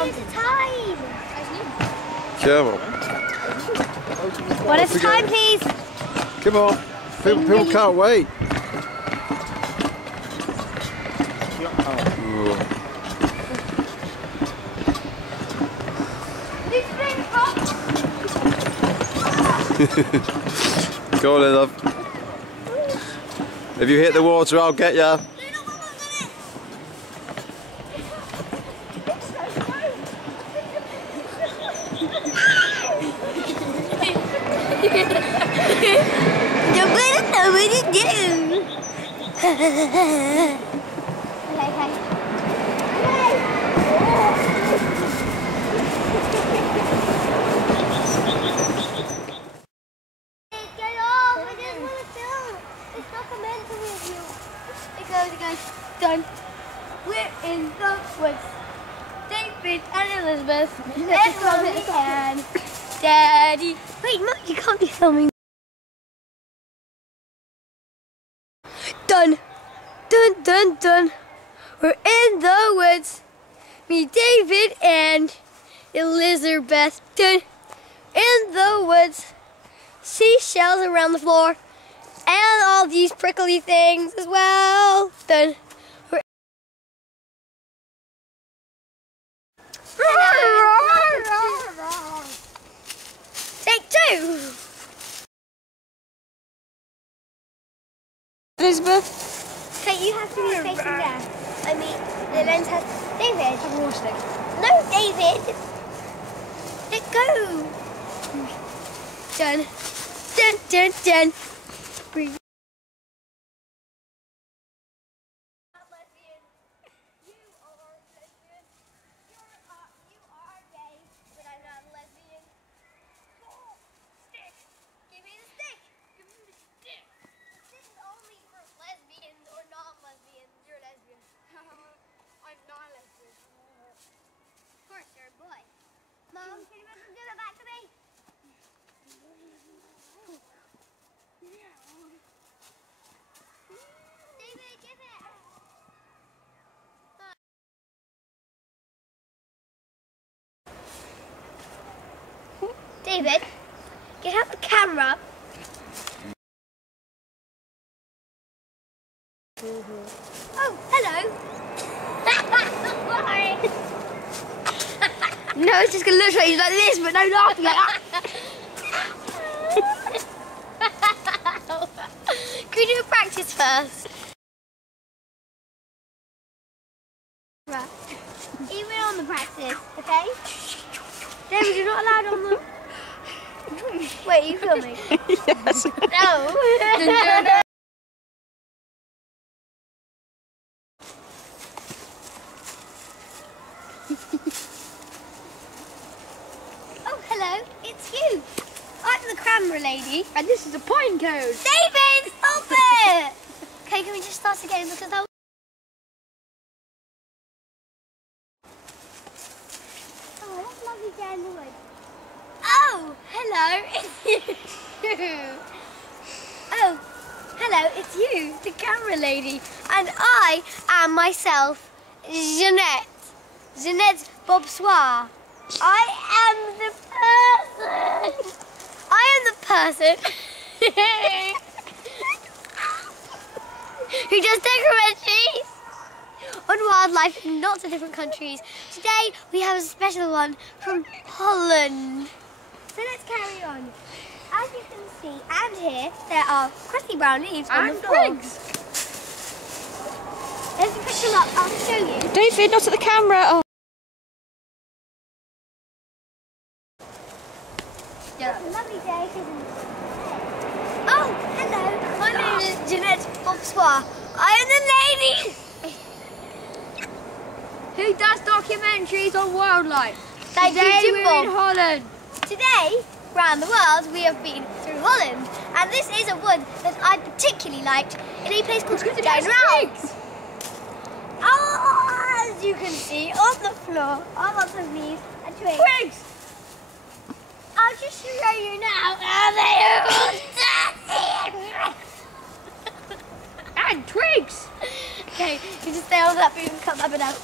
What is the time? Come on. What is the time, please? Come on. People can't wait. Go on then, love. If you hit the water, I'll get ya. Nobody know what to do. Get off! I just want to film. It's documentary with you. It goes. Done. We're in the woods. David and Elizabeth. Let's go again. Daddy. Wait, Mum, you can't be filming. Done. Dun, dun, dun. We're in the woods. Me, David, and Elizabeth. Dun. In the woods. Seashells around the floor. And all these prickly things as well. Done. We're Take two. Elizabeth? Okay, you have to be facing there. I mean, the lens has... David! Have a water stick. No, David! Let go! Done. Dun, dun, dun. Breathe. Boy. Mom, can you give it back to me? David, give it. David, get out the camera. Oh, hello. Sorry. No, it's just going to look like he's like this, but no laughing like that. Can we do a practice first? Right. Even on the practice, okay? David, you're not allowed on the... Wait, are you filming? Yes. No. Oh, hello, it's you. I'm the camera lady. And this is a pine cone. David, stop it! Okay, can we just start again because that was... Oh, that's lovely day in the woods. Oh, hello, it's you. Oh, hello, it's you, the camera lady. And I am myself, Jeanette. Jeanette Bobsoir. I am the person. I am the person who does documentaries on wildlife in lots of different countries. Today we have a special one from Holland. So let's carry on. As you can see and hear, there are crusty brown leaves on the floor. twigs. Let's pick them up. I'll show you. David, not at the camera. Oh. Yeah. It's a lovely day, isn't it? Oh, hello. My name is Jeanette Bobsoir. I am the lady Who does documentaries on wildlife? Today we're in Holland. Today, around the world, we have been through Holland. And this is a wood that I particularly liked in a place called Downround. Oh, as you can see, on the floor are lots of leaves and twigs. Twigs! I'll just show you now. Are they all And twigs! Okay, you just stay on that, but you can cut that bit out.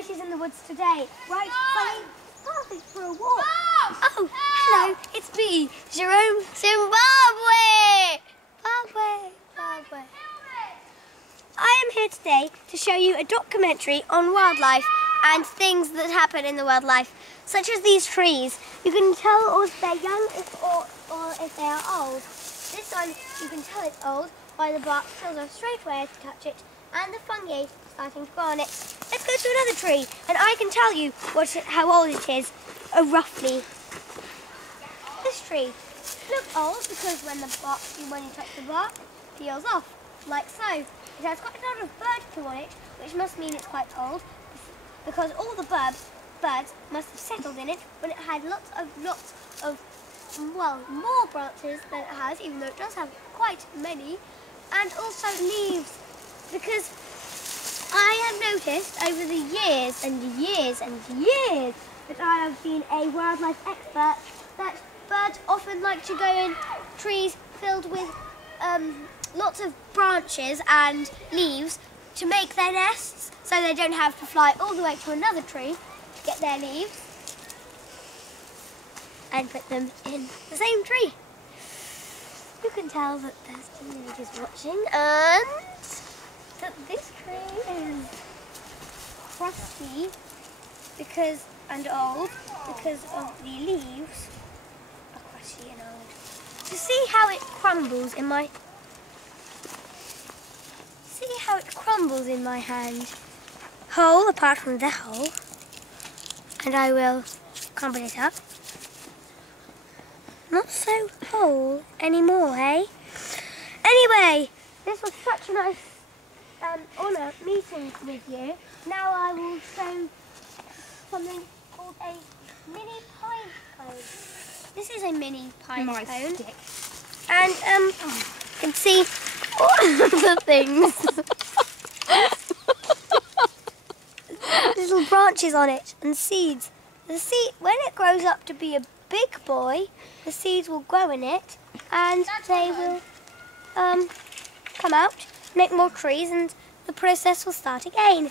it is in the woods today? Right, funny, perfect for a walk. Oh, hello, it's me, Jerome Zimbabwe. Zimbabwe. I am here today to show you a documentary on wildlife and things that happen in the wildlife, such as these trees. You can tell if they're young or if they are old. This one, you can tell it's old by the bark tells us straight away to touch it, and the fungi starting to grow on it. Let's go to another tree, and I can tell you how old it is, roughly. This tree looks old because when you touch the bark, it peels off, like so. It has quite a lot of bird poo on it, which must mean it's quite old, because all the birds must have settled in it when it had lots of more branches than it has, even though it does have quite many, and also leaves, because I have noticed over the years and years and years that I have been a wildlife expert that birds often like to go in trees filled with lots of branches and leaves to make their nests, so they don't have to fly all the way to another tree to get their leaves and put them in the same tree. You can tell that there's teenagers watching, and that this tree is crusty and old because of the leaves are crusty and old. To see how it crumbles in my hand. Whole apart from the hole, and I will crumble it up. Not so whole anymore, eh? Anyway, this was such a nice honour meeting with you. Now I will show something called a mini pine cone. This is a mini pine cone. Stick. And you can see all of the things. Little branches on it and seeds. When it grows up to be a big boy, the seeds will grow in it, and they will come out, make more trees, and the process will start again.